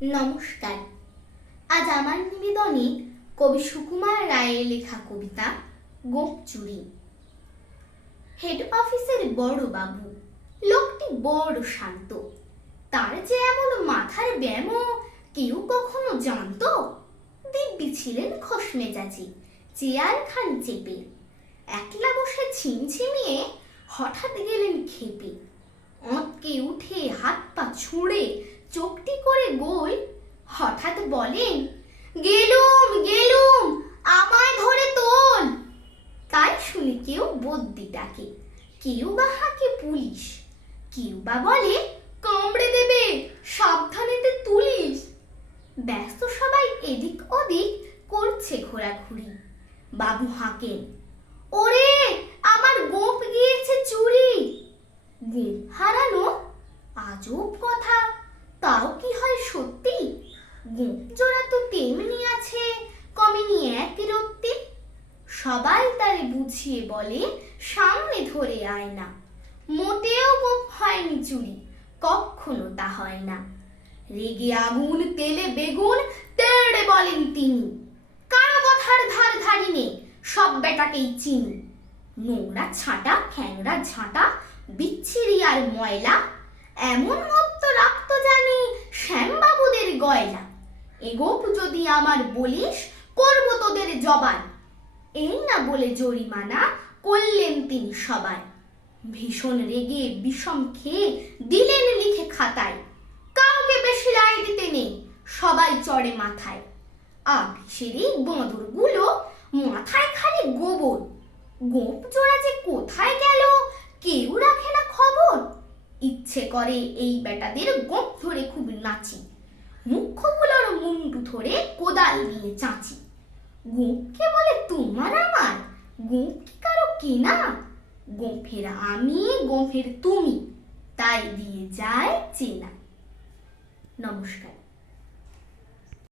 নমস্কার। আজ আমার নিবেদনে কবি সুকুমার রায়ের লেখা কবিতা গোঁফ চুরি। হেড অফিসের বড় বাবু, লোকটি বড় শান্ত। তার যে এমন মাথার ব্যামো কেউ কখনো জানতো? দিব্যি ছিলেন খোশ মেজাজি, চেয়ার খান চেপে। একলা বসে ছিমছিমিয়ে হঠাৎ গেলেন খেপে। আঁতকে উঠে হাত পা ছুঁড়ে চোখটি করে গোল, হঠাৎ বলেন, গেলুম গেলুম, আমায় ধরে তোল। তাই শুনে কেউ বদ্যি ডাকে, কেউ বা হাঁকে পুলিশ, কেউ বা বলে কামড়ে দেবে, সাবধানেতে তুলিস। ব্যস্ত সবাই এদিক ওদিক করছে ঘোরাঘুরি। বাবু হাঁকেন, ওরে আমার গোঁফ গিয়েছে চুরি। গোঁফ হারানো? আজব কথা, তাও কি হয় সত্যি? গোঁফ জোড়া তো তেমনি আছে, কমেনি এক রত্তি। সবাই তারে বুঝিয়ে বলে, সামনে ধরে আয় না। মোটেও গোঁফ হয়নি চুরি, কখনো তা হয় না। রেগে আগুন তেলে বেগুন তেড়ে বলেন তিনি, কারো কথার ধার ধারি নে, সব বেটাকেই চিনি। নোংরা ছাঁটা খ্যাংরা ঝাঁটা বিচ্ছিরি আর ময়লা, এমন মত্ত রাখতো জানি শ্যামবাবুদের গয়লা। এ গোঁফ যদি আমার বলিস, করব তোদের জবাই। এই না বলে জরিমানা করলেন তিনি সবাই। ভীষণ রেগে বিষম খেয়ে দিলেন লিখে খাতায়, কাউকে বেশি রায় দিতে নেই, সবাই চড়ে মাথায়। আফিসেরই বাঁদরগুলো মাথায় খালি গোবর। গোঁফ জোড়া যে কোথায় গেল কেউ রাখে না খবর। ইচ্ছে করে এই বেটাদের গোঁফ ধরে খুব নাচি, মুখ্যগুলোর মুন্ডু ধরে কোদাল নিয়ে চাঁচি। গোঁফকে বলে তোমার আমার, গোঁফ কি কারো কেনা? গোঁফের আমি গোঁফের তুমি, তাই দিয়ে যায় চেনা। নমস্কার।